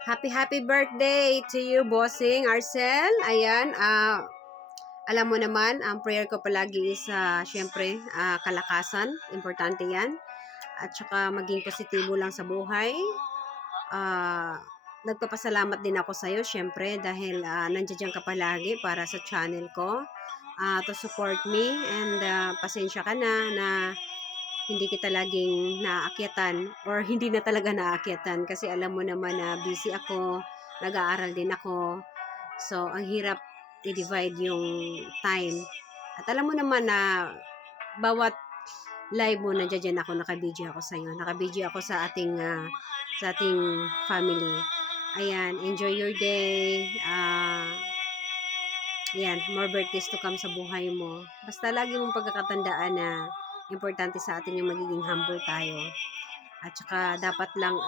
Happy birthday to you, Bossing Arcel. Ayan, alam mo naman, ang prayer ko palagi is, syempre, kalakasan. Importante yan. At saka maging positibo lang sa buhay. Nagpapasalamat din ako sa'yo, syempre, dahil nandiyan ka palagi para sa channel ko. To support me. And pasensya ka na hindi kita laging naaakyatan or hindi na talaga naaakyatan kasi alam mo naman na busy ako, nag-aaral din ako. So, ang hirap i-divide yung time. At alam mo naman na bawat live mo nandiyan ako, naka-video ako sa iyo. Naka-video ako sa ating family. Ayan, enjoy your day. Yan, more birthdays to come sa buhay mo. Basta lagi mong pagkakatandaan na importante sa atin yung magiging humble tayo. At saka dapat lang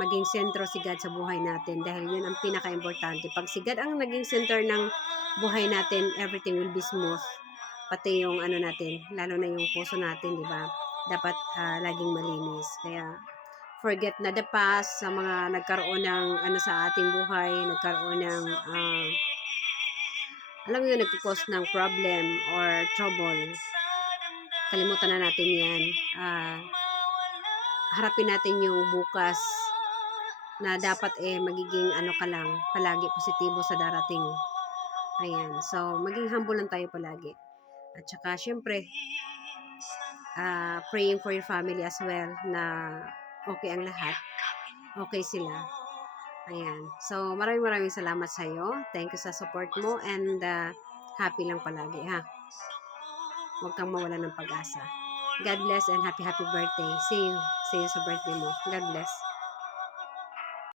maging sentro si God sa buhay natin dahil yun ang pinaka-importante. Pag si God ang naging center ng buhay natin, everything will be smooth. Pati yung natin, lalo na yung puso natin, di ba? Dapat laging malinis. Kaya forget na the past sa mga nagkaroon ng sa ating buhay, nagkaroon ng alam mo yun, nagpo-cause ng problem or trouble. Kalimutan na natin yan. Harapin natin yung bukas na dapat magiging ka lang, palagi positibo sa darating. Ayan. So, maging humble lang tayo palagi. At saka, syempre, praying for your family as well na okay ang lahat. Okay sila. Ayan. So, maraming salamat sa iyo. Thank you sa support mo and happy lang palagi, ha? Huwag kang mawala ng pag-asa. God bless and happy birthday. See you sa birthday mo. God bless.